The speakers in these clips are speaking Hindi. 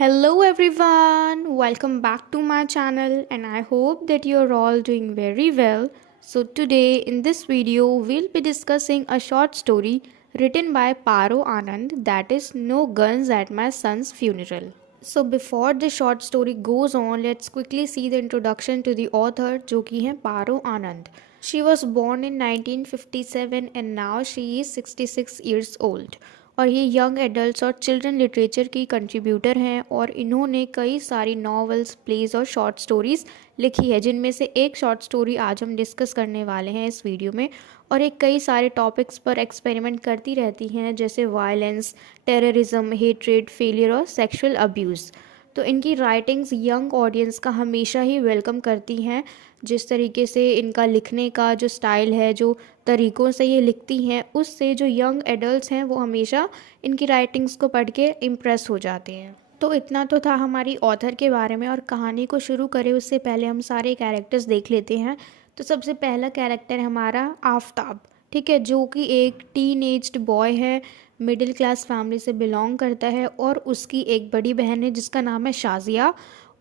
Hello everyone, welcome back to my channel and I hope that you're all doing very well. So today in this video we'll be discussing a short story written by Paro Anand, that is No Guns at My Son's Funeral. So before the short story goes on, let's quickly see the introduction to the author जो कि है पारो आनंद. She was born in 1957 and now she is 66 years old. और ये यंग एडल्ट्स और चिल्ड्रन लिटरेचर की कंट्रीब्यूटर हैं और इन्होंने कई सारी नॉवेल्स, प्लेज और शॉर्ट स्टोरीज़ लिखी है, जिनमें से एक शॉर्ट स्टोरी आज हम डिस्कस करने वाले हैं इस वीडियो में. और एक कई सारे टॉपिक्स पर एक्सपेरिमेंट करती रहती हैं, जैसे वायलेंस, टेररिज्म, हेट्रेड, फेलियर और सेक्सुअल अब्यूज़. तो इनकी राइटिंग्स यंग ऑडियंस का हमेशा ही वेलकम करती हैं. जिस तरीके से इनका लिखने का जो स्टाइल है, जो तरीक़ों से ये लिखती हैं, उससे जो यंग एडल्ट्स हैं वो हमेशा इनकी राइटिंग्स को पढ़ के इम्प्रेस हो जाते हैं. तो इतना तो था हमारी ऑथर के बारे में, और कहानी को शुरू करें उससे पहले हम सारे कैरेक्टर्स देख लेते हैं. तो सबसे पहला कैरेक्टर है हमारा आफताब, ठीक है, जो कि एक टीन एज्ड बॉय है, मिडिल क्लास फैमिली से बिलोंग करता है, और उसकी एक बड़ी बहन है जिसका नाम है शाजिया,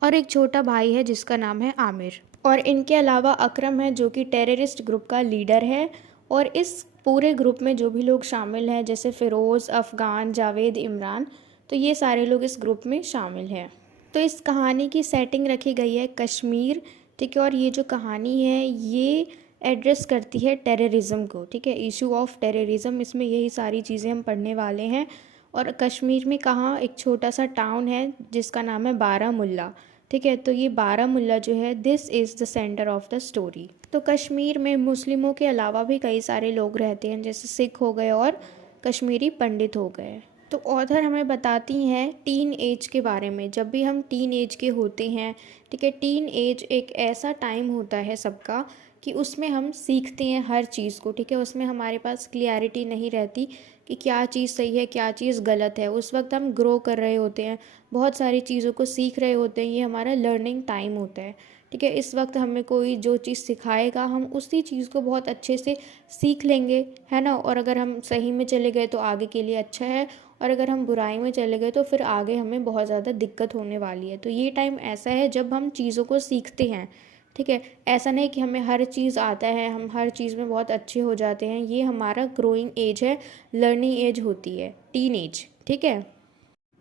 और एक छोटा भाई है जिसका नाम है आमिर. और इनके अलावा अकरम है जो कि टेररिस्ट ग्रुप का लीडर है. और इस पूरे ग्रुप में जो भी लोग शामिल हैं, जैसे फ़िरोज़, अफ़गान, जावेद, इमरान, तो ये सारे लोग इस ग्रुप में शामिल हैं. तो इस कहानी की सेटिंग रखी गई है कश्मीर, ठीक है. और ये जो कहानी है ये एड्रेस करती है टेररिज्म को, ठीक है, इशू ऑफ टेररिज्म. इसमें यही सारी चीज़ें हम पढ़ने वाले हैं. और कश्मीर में कहाँ एक छोटा सा टाउन है जिसका नाम है बारामुल्ला, ठीक है. तो ये बारामुल्ला जो है, this is the centre of the story. तो कश्मीर में मुस्लिमों के अलावा भी कई सारे लोग रहते हैं, जैसे सिख हो गए और कश्मीरी पंडित हो गए. तो ऑथर हमें बताती हैं टीन एज के बारे में. जब भी हम टीन एज के होते हैं, ठीक है, टीन एज एक ऐसा टाइम होता है सबका कि उसमें हम सीखते हैं हर चीज़ को, ठीक है. उसमें हमारे पास क्लियरिटी नहीं रहती कि क्या चीज़ सही है, क्या चीज़ गलत है. उस वक्त हम ग्रो कर रहे होते हैं, बहुत सारी चीज़ों को सीख रहे होते हैं. ये हमारा लर्निंग टाइम होता है, ठीक है. इस वक्त हमें कोई जो चीज़ सिखाएगा, हम उसी चीज़ को बहुत अच्छे से सीख लेंगे, है ना. और अगर हम सही में चले गए तो आगे के लिए अच्छा है, और अगर हम बुराई में चले गए तो फिर आगे हमें बहुत ज़्यादा दिक्कत होने वाली है. तो ये टाइम ऐसा है जब हम चीज़ों को सीखते हैं, ठीक है. ऐसा नहीं कि हमें हर चीज़ आता है, हम हर चीज़ में बहुत अच्छे हो जाते हैं. ये हमारा ग्रोइंग एज है, लर्निंग एज होती है, टीन एज, ठीक है.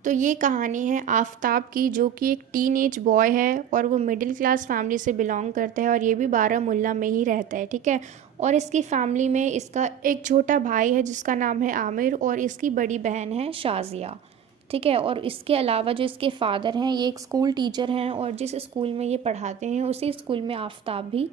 तो ये कहानी है आफताब की, जो कि एक टीन एज बॉय है और वो मिडिल क्लास फैमिली से बिलोंग करता है, और ये भी बारामुल्ला में ही रहता है, ठीक है. और इसकी फैमिली में इसका एक छोटा भाई है जिसका नाम है आमिर, और इसकी बड़ी बहन है शाजिया, ठीक है. और इसके अलावा जो इसके फादर हैं, ये एक स्कूल टीचर हैं, और जिस स्कूल में ये पढ़ाते हैं उसी स्कूल में आफताब भी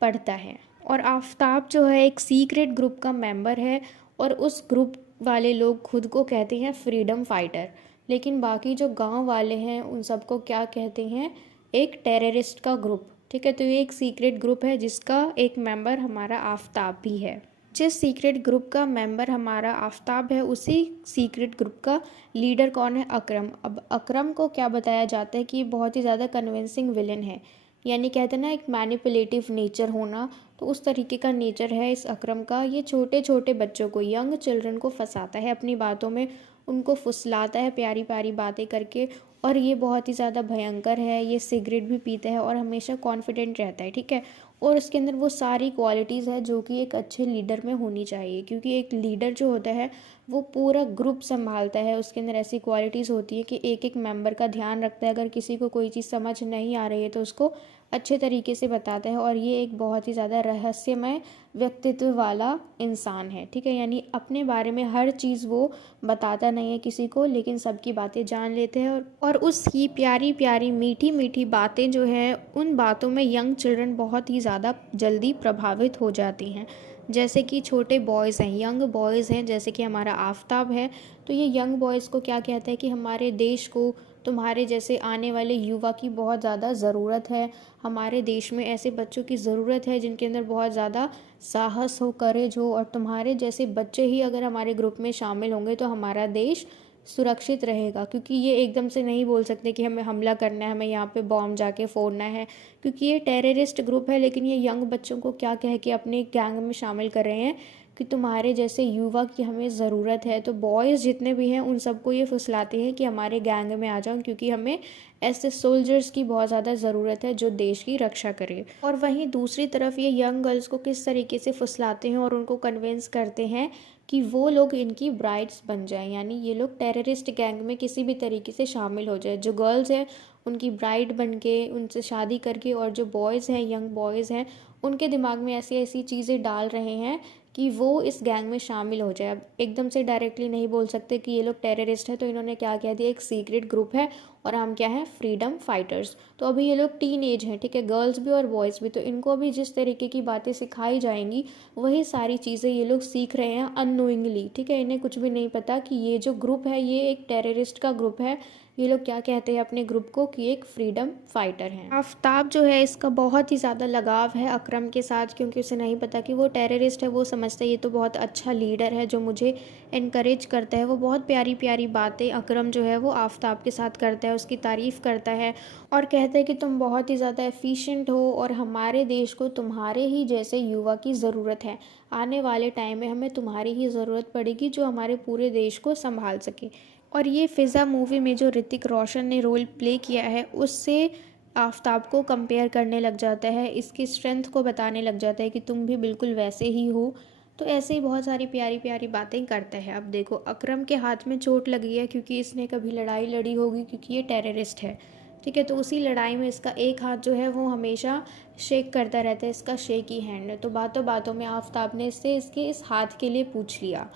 पढ़ता है. और आफताब जो है एक सीक्रेट ग्रुप का मेंबर है, और उस ग्रुप वाले लोग खुद को कहते हैं फ्रीडम फाइटर, लेकिन बाकी जो गांव वाले हैं उन सबको क्या कहते हैं, एक टेररिस्ट का ग्रुप, ठीक है. तो ये एक सीक्रेट ग्रुप है जिसका एक मेंबर हमारा आफताब भी है. जिस सीक्रेट ग्रुप का मेंबर हमारा आफताब है, उसी सीक्रेट ग्रुप का लीडर कौन है, अकरम. अब अकरम को क्या बताया जाता है कि ये बहुत ही ज़्यादा कन्विंसिंग विलन है, यानी कहते हैं ना एक मैनिपुलेटिव नेचर होना, तो उस तरीके का नेचर है इस अकरम का. ये छोटे छोटे बच्चों को, यंग चिल्ड्रन को फंसाता है अपनी बातों में, उनको फुसलाता है प्यारी प्यारी बातें करके. और ये बहुत ही ज़्यादा भयंकर है, ये सिगरेट भी पीता है और हमेशा कॉन्फिडेंट रहता है, ठीक है. और इसके अंदर वो सारी क्वालिटीज़ है जो कि एक अच्छे लीडर में होनी चाहिए, क्योंकि एक लीडर जो होता है वो पूरा ग्रुप संभालता है. उसके अंदर ऐसी क्वालिटीज़ होती है कि एक एक मेंबर का ध्यान रखता है. अगर किसी को कोई चीज़ समझ नहीं आ रही है तो उसको अच्छे तरीके से बताता है. और ये एक बहुत ही ज़्यादा रहस्यमय व्यक्तित्व वाला इंसान है, ठीक है. यानी अपने बारे में हर चीज़ वो बताता नहीं है किसी को, लेकिन सबकी बातें जान लेते हैं. और उसकी प्यारी प्यारी मीठी मीठी बातें जो है, उन बातों में यंग चिल्ड्रन बहुत ही ज़्यादा जल्दी प्रभावित हो जाती हैं. जैसे कि छोटे बॉयज़ हैं, यंग बॉयज़ हैं, जैसे कि हमारा आफताब है. तो ये यंग बॉयज़ को क्या कहता है कि हमारे देश को, तुम्हारे जैसे आने वाले युवा की बहुत ज़्यादा ज़रूरत है. हमारे देश में ऐसे बच्चों की ज़रूरत है जिनके अंदर बहुत ज़्यादा साहस हो, करेज हो, और तुम्हारे जैसे बच्चे ही अगर हमारे ग्रुप में शामिल होंगे तो हमारा देश सुरक्षित रहेगा. क्योंकि ये एकदम से नहीं बोल सकते कि हमें हमला करना है, हमें यहाँ पे बॉम्ब जाके फोड़ना है, क्योंकि ये टेररिस्ट ग्रुप है. लेकिन ये यंग बच्चों को क्या कह के अपने गैंग में शामिल कर रहे हैं कि तुम्हारे जैसे युवा की हमें ज़रूरत है। तो बॉयज़ जितने भी हैं उन सबको ये फुसलाते हैं कि हमारे गैंग में आ जाओ, क्योंकि हमें ऐसे सोल्जर्स की बहुत ज़्यादा ज़रूरत है जो देश की रक्षा करे। और वहीं दूसरी तरफ ये यंग गर्ल्स को किस तरीके से फुसलाते हैं और उनको कन्विंस करते हैं कि वो लोग इनकी ब्राइड्स बन जाएं, यानी ये लोग टेररिस्ट गैंग में किसी भी तरीके से शामिल हो जाए। जो गर्ल्स हैं उनकी ब्राइड बन के उनसे शादी करके, और जो बॉयज़ हैं, यंग बॉयज़ हैं, उनके दिमाग में ऐसी ऐसी चीज़ें डाल रहे हैं कि वो इस गैंग में शामिल हो जाए। अब एकदम से डायरेक्टली नहीं बोल सकते कि ये लोग टेररिस्ट हैं, तो इन्होंने क्या कह दिया, एक सीक्रेट ग्रुप है और हम क्या हैं, फ्रीडम फाइटर्स। तो अभी ये लोग टीन एज हैं, ठीक है, गर्ल्स भी और बॉयज़ भी, तो इनको अभी जिस तरीके की बातें सिखाई जाएंगी वही सारी चीज़ें ये लोग सीख रहे हैं अननोइंगली, ठीक है। इन्हें कुछ भी नहीं पता कि ये जो ग्रुप है ये एक टेररिस्ट का ग्रुप है। ये लोग क्या कहते हैं अपने ग्रुप को कि एक फ्रीडम फाइटर हैं। आफ्ताब जो है इसका बहुत ही ज़्यादा लगाव है अकरम के साथ, क्योंकि उसे नहीं पता कि वो टेररिस्ट है। वो समझता है ये तो बहुत अच्छा लीडर है जो मुझे इनकरेज करता है। वो बहुत प्यारी प्यारी बातें अकरम जो है वो आफ्ताब के साथ करता है, उसकी तारीफ़ करता है और कहता है कि तुम बहुत ही ज़्यादा एफिशिएंट हो और हमारे देश को तुम्हारे ही जैसे युवा की ज़रूरत है। आने वाले टाइम में हमें तुम्हारी ही ज़रूरत पड़ेगी जो हमारे पूरे देश को संभाल सके। और ये फ़िज़ा मूवी में जो ऋतिक रोशन ने रोल प्ले किया है उससे आफ्ताब को कंपेयर करने लग जाता है, इसकी स्ट्रेंथ को बताने लग जाता है कि तुम भी बिल्कुल वैसे ही हो। तो ऐसे ही बहुत सारी प्यारी प्यारी बातें करता है। अब देखो अकरम के हाथ में चोट लगी है क्योंकि इसने कभी लड़ाई लड़ी होगी, क्योंकि ये टेररिस्ट है, ठीक है। तो उसी लड़ाई में इसका एक हाथ जो है वो हमेशा शेक करता रहता है, इसका शेकी हैंड है। तो बातों बातों में आफ्ताब ने इससे इसके इस हाथ के लिए पूछ लिया।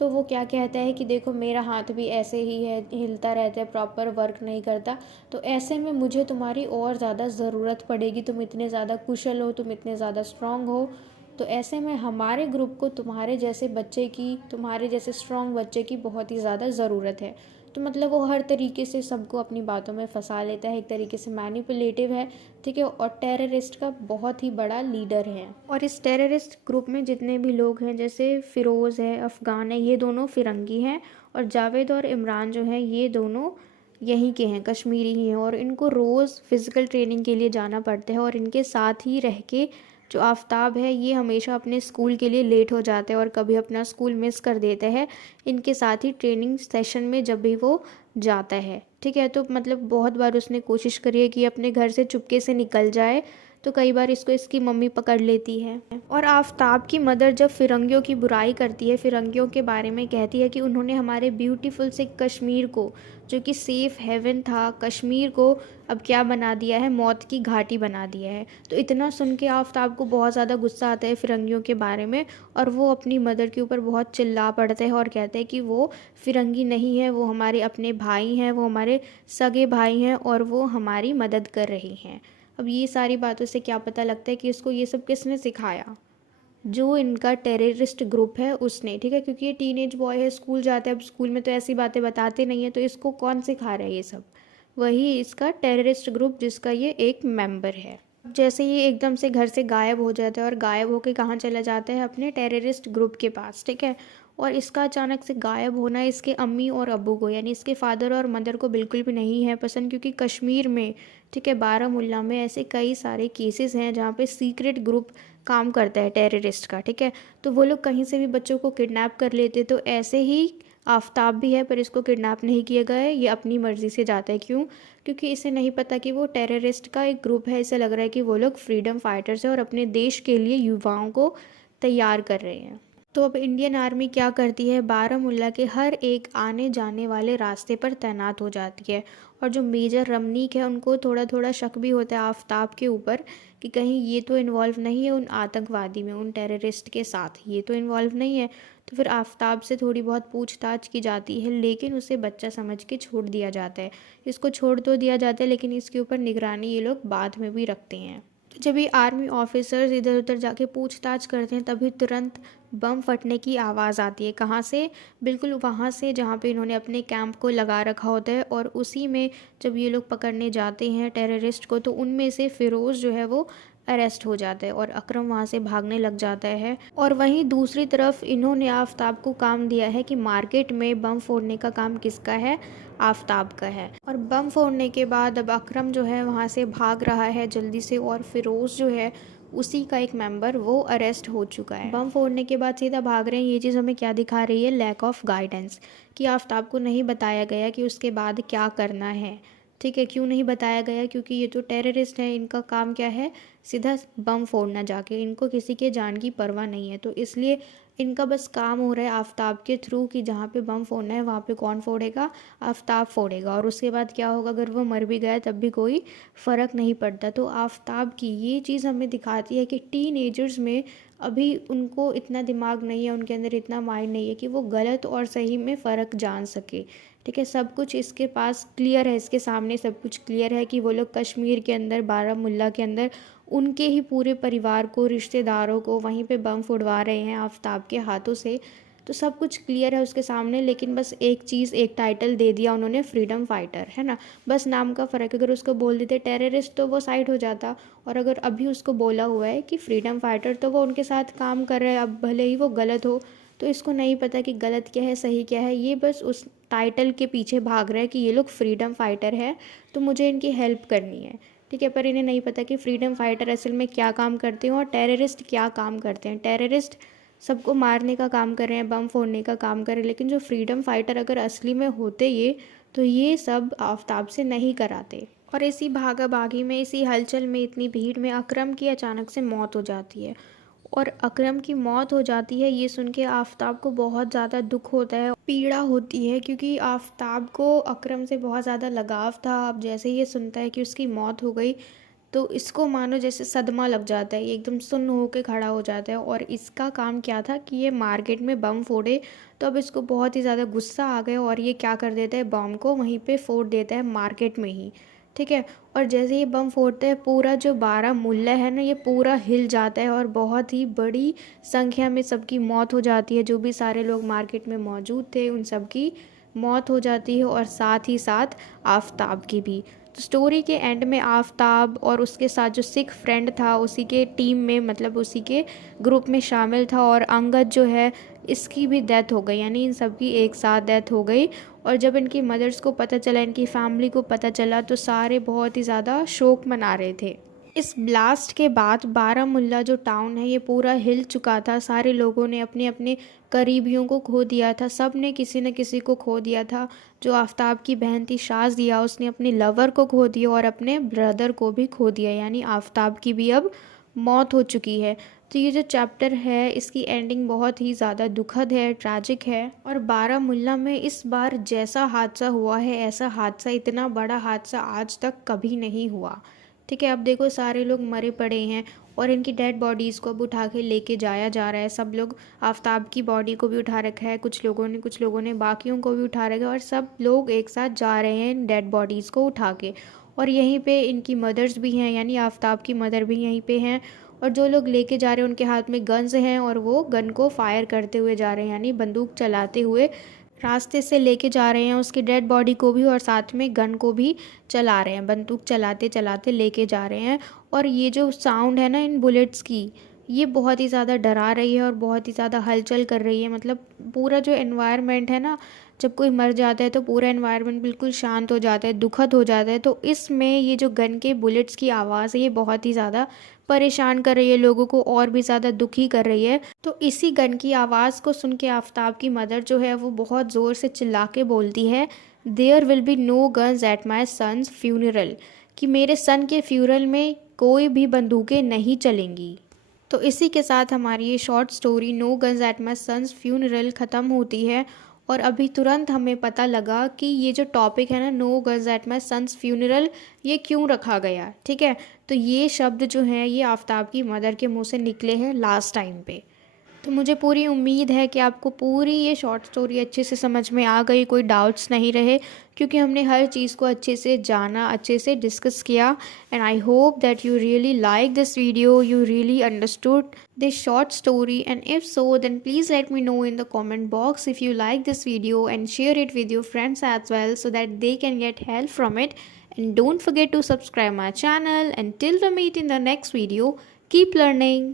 तो वो क्या कहता है कि देखो मेरा हाथ भी ऐसे ही है, हिलता रहता है, प्रॉपर वर्क नहीं करता। तो ऐसे में मुझे तुम्हारी और ज़्यादा ज़रूरत पड़ेगी, तुम इतने ज़्यादा कुशल हो, तुम इतने ज़्यादा स्ट्रांग हो। तो ऐसे में हमारे ग्रुप को तुम्हारे जैसे बच्चे की, तुम्हारे जैसे स्ट्रांग बच्चे की बहुत ही ज़्यादा ज़रूरत है। तो मतलब वो हर तरीके से सबको अपनी बातों में फंसा लेता है, एक तरीके से मैनिपुलेटिव है, ठीक है, और टेररिस्ट का बहुत ही बड़ा लीडर है। और इस टेररिस्ट ग्रुप में जितने भी लोग हैं, जैसे फ़िरोज़ है, अफ़गान है, ये दोनों फ़िरंगी हैं, और जावेद और इमरान जो हैं ये दोनों यहीं के हैं, कश्मीरी ही हैं। और इनको रोज़ फ़िज़िकल ट्रेनिंग के लिए जाना पड़ता है, और इनके साथ ही रह के जो आफ्ताब है ये हमेशा अपने स्कूल के लिए लेट हो जाता है और कभी अपना स्कूल मिस कर देता है इनके साथ ही ट्रेनिंग सेशन में जब भी वो जाता है, ठीक है। तो मतलब बहुत बार उसने कोशिश करी है कि अपने घर से चुपके से निकल जाए, तो कई बार इसको इसकी मम्मी पकड़ लेती है। और आफ्ताब की मदर जब फ़िरंगियों की बुराई करती है, फ़िरंगियों के बारे में कहती है कि उन्होंने हमारे ब्यूटीफुल से कश्मीर को, जो कि सेफ़ हेवन था, कश्मीर को अब क्या बना दिया है, मौत की घाटी बना दिया है। तो इतना सुन के आफ्ताब को बहुत ज़्यादा गुस्सा आता है फ़िरंगियों के बारे में, और वो अपनी मदर के ऊपर बहुत चिल्ला पड़ते हैं और कहते हैं कि वो फ़िरंगी नहीं है, वो हमारे अपने भाई हैं, वो हमारे सगे भाई हैं और वो हमारी मदद कर रही हैं। अब ये सारी बातों से क्या पता लगता है कि इसको ये सब किसने सिखाया, जो इनका टेररिस्ट ग्रुप है उसने, ठीक है, क्योंकि ये टीनेज बॉय है, स्कूल जाता है, अब स्कूल में तो ऐसी बातें बताते नहीं है, तो इसको कौन सिखा रहा है ये सब, वही इसका टेररिस्ट ग्रुप जिसका ये एक मेंबर है। जैसे ये एकदम से घर से गायब हो जाता है और गायब होके कहाँ चला जाता है, अपने टेररिस्ट ग्रुप के पास, ठीक है। और इसका अचानक से गायब होना इसके अम्मी और अब्बू को, यानी इसके फादर और मदर को बिल्कुल भी नहीं है पसंद, क्योंकि कश्मीर में, ठीक है, बारामुल्ला में ऐसे कई सारे केसेस हैं जहाँ पे सीक्रेट ग्रुप काम करता है टेररिस्ट का, ठीक है। तो वो लोग कहीं से भी बच्चों को किडनैप कर लेते, तो ऐसे ही आफ्ताब भी है, पर इसको किडनैप नहीं किया गया है, ये अपनी मर्ज़ी से जाता है। क्यों? क्योंकि इसे नहीं पता कि वो टेररिस्ट का एक ग्रुप है, इसे लग रहा है कि वो लोग फ्रीडम फाइटर्स हैं और अपने देश के लिए युवाओं को तैयार कर रहे हैं। तो अब इंडियन आर्मी क्या करती है, बारामुल्ला के हर एक आने जाने वाले रास्ते पर तैनात हो जाती है। और जो मेजर रमनीक है उनको थोड़ा थोड़ा शक भी होता है आफ्ताब के ऊपर कि कहीं ये तो इन्वॉल्व नहीं है उन आतंकवादी में, उन टेररिस्ट के साथ ये तो इन्वॉल्व नहीं है। तो फिर आफ्ताब से थोड़ी बहुत पूछताछ की जाती है, लेकिन उसे बच्चा समझ के छोड़ दिया जाता है। इसको छोड़ तो दिया जाता है, लेकिन इसके ऊपर निगरानी ये लोग बाद में भी रखते हैं। तो जब ये आर्मी ऑफिसर्स इधर उधर जाके पूछताछ करते हैं तभी तुरंत बम फटने की आवाज़ आती है। कहाँ से? बिल्कुल वहाँ से जहाँ पे इन्होंने अपने कैंप को लगा रखा होता है। और उसी में जब ये लोग पकड़ने जाते हैं टेररिस्ट को, तो उनमें से फ़िरोज़ जो है वो अरेस्ट हो जाता है और अकरम वहाँ से भागने लग जाता है। और वहीं दूसरी तरफ इन्होंने आफ्ताब को काम दिया है कि मार्केट में बम फोड़ने का काम किसका है, आफ्ताब का है। और बम फोड़ने के बाद अब अकरम जो है वहाँ से भाग रहा है जल्दी से, और फ़िरोज़ जो है उसी का एक मेंबर वो अरेस्ट हो चुका है। बम फोड़ने के बाद सीधा भाग रहे हैं। ये चीज़ हमें क्या दिखा रही है? लैक ऑफ गाइडेंस, कि आफ्ताब को नहीं बताया गया कि उसके बाद क्या करना है। ठीक है, क्यों नहीं बताया गया? क्योंकि ये जो टेररिस्ट हैं इनका काम क्या है? सीधा बम फोड़ना जाके, इनको किसी के जान की परवाह नहीं है। तो इसलिए इनका बस काम हो रहा है आफ्ताब के थ्रू कि जहाँ पे बम फोड़ना है वहाँ पे कौन फोड़ेगा? आफ्ताब फोड़ेगा। और उसके बाद क्या होगा? अगर वो मर भी गया तब भी कोई फ़र्क नहीं पड़ता। तो आफ्ताब की ये चीज़ हमें दिखाती है कि टीनेजर्स में अभी उनको इतना दिमाग नहीं है, उनके अंदर इतना माइंड नहीं है कि वो गलत और सही में फ़र्क जान सके। ठीक है, सब कुछ इसके पास क्लियर है, इसके सामने सब कुछ क्लियर है कि वो लोग कश्मीर के अंदर, बारामुल्ला के अंदर उनके ही पूरे परिवार को, रिश्तेदारों को वहीं पे बम फुड़वा रहे हैं आफ्ताब के हाथों से। तो सब कुछ क्लियर है उसके सामने, लेकिन बस एक चीज़, एक टाइटल दे दिया उन्होंने, फ्रीडम फाइटर, है ना। बस नाम का फ़र्क। अगर उसको बोल देते टेररिस्ट तो वो साइड हो जाता, और अगर अभी उसको बोला हुआ है कि फ्रीडम फाइटर तो वो उनके साथ काम कर रहे हैं, अब भले ही वो गलत हो। तो इसको नहीं पता कि गलत क्या है, सही क्या है। ये बस उस टाइटल के पीछे भाग रहा है कि ये लोग फ्रीडम फाइटर है तो मुझे इनकी हेल्प करनी है। ठीक है, पर इन्हें नहीं पता कि फ्रीडम फाइटर असल में क्या काम करते हैं और टेररिस्ट क्या काम करते हैं। टेररिस्ट सबको मारने का काम कर रहे हैं, बम फोड़ने का काम कर रहे हैं, लेकिन जो फ्रीडम फाइटर अगर असली में होते ये, तो ये सब आफ्ताब से नहीं कराते। और इसी भागा भागी में, इसी हलचल में, इतनी भीड़ में अकरम की अचानक से मौत हो जाती है। और अकरम की मौत हो जाती है, ये सुन के आफ्ताब को बहुत ज़्यादा दुख होता है, पीड़ा होती है, क्योंकि आफ्ताब को अकरम से बहुत ज़्यादा लगाव था। अब जैसे ही ये सुनता है कि उसकी मौत हो गई तो इसको मानो जैसे सदमा लग जाता है, ये एकदम सुन्न होकर खड़ा हो जाता है। और इसका काम क्या था कि ये मार्केट में बम फोड़े। तो अब इसको बहुत ही ज़्यादा गुस्सा आ गया और ये क्या कर देता है, बम को वहीं पे फोड़ देता है मार्केट में ही। ठीक है, और जैसे ये बम फोड़ते हैं, पूरा जो बारामुल्ला है ना, ये पूरा हिल जाता है और बहुत ही बड़ी संख्या में सबकी मौत हो जाती है। जो भी सारे लोग मार्केट में मौजूद थे उन सब की मौत हो जाती है, और साथ ही साथ आफ्ताब की भी। तो स्टोरी के एंड में आफ्ताब और उसके साथ जो सिख फ्रेंड था उसी के टीम में, मतलब उसी के ग्रुप में शामिल था, और अंगद जो है इसकी भी डेथ हो गई, यानी इन सब की एक साथ डेथ हो गई। और जब इनकी मदर्स को पता चला, इनकी फैमिली को पता चला, तो सारे बहुत ही ज़्यादा शोक मना रहे थे। इस ब्लास्ट के बाद बारामुल्ला जो टाउन है ये पूरा हिल चुका था। सारे लोगों ने अपने अपने करीबियों को खो दिया था, सब ने किसी न किसी को खो दिया था। जो आफ्ताब की बहन थी शाज़िया, उसने अपने लवर को खो दिया और अपने ब्रदर को भी खो दिया, यानी आफ्ताब की भी अब मौत हो चुकी है। तो ये जो चैप्टर है इसकी एंडिंग बहुत ही ज़्यादा दुखद है, ट्रैजिक है। और बारामुल्ला में इस बार जैसा हादसा हुआ है, ऐसा हादसा, इतना बड़ा हादसा आज तक कभी नहीं हुआ। ठीक है, अब देखो सारे लोग मरे पड़े हैं और इनकी डेड बॉडीज़ को अब उठा के लेके जाया जा रहा है। सब लोग, आफ्ताब की बॉडी को भी उठा रखा है कुछ लोगों ने बाकियों को भी उठा रखा है, और सब लोग एक साथ जा रहे हैं डेड बॉडीज़ को उठा के। और यहीं पे इनकी मदर्स भी हैं, यानी आफ्ताब की मदर भी यहीं पे हैं। और जो लोग लेके जा रहे हैं उनके हाथ में गन्स हैं और वो गन को फायर करते हुए जा रहे हैं, यानी बंदूक चलाते हुए रास्ते से लेके जा रहे हैं उसकी डेड बॉडी को भी, और साथ में गन को भी चला रहे हैं, बंदूक चलाते चलाते लेके जा रहे हैं। और ये जो साउंड है ना इन बुलेट्स की, ये बहुत ही ज़्यादा डरा रही है और बहुत ही ज़्यादा हलचल कर रही है। मतलब पूरा जो एनवायरनमेंट है ना, जब कोई मर जाता है तो पूरा एनवायरनमेंट बिल्कुल शांत हो जाता है, दुखद हो जाता है। तो इसमें ये जो गन के बुलेट्स की आवाज़ है ये बहुत ही ज़्यादा परेशान कर रही है लोगों को, और भी ज़्यादा दुखी कर रही है। तो इसी गन की आवाज़ को सुन के आफ्ताब की मदर जो है वो बहुत ज़ोर से चिल्ला के बोलती है, there will be no guns at my son's funeral, कि मेरे सन के फ्यूनरल में कोई भी बंदूकें नहीं चलेंगी। तो इसी के साथ हमारी ये short story no guns at my son's funeral ख़त्म होती है। और अभी तुरंत हमें पता लगा कि ये जो टॉपिक है ना, no guns at my son's funeral, ये क्यों रखा गया। ठीक है, तो ये शब्द जो हैं ये आफ्ताब की मदर के मुंह से निकले हैं लास्ट टाइम पे। तो मुझे पूरी उम्मीद है कि आपको पूरी ये शॉर्ट स्टोरी अच्छे से समझ में आ गई, कोई डाउट्स नहीं रहे, क्योंकि हमने हर चीज़ को अच्छे से जाना, अच्छे से डिस्कस किया। And I hope that you really like this video, you really understood this short story, and if so then please let me know in the comment box if you like this video, and share it with your friends as well so that they can get help from it. And don't forget to subscribe my channel. Until we meet in the next video, keep learning.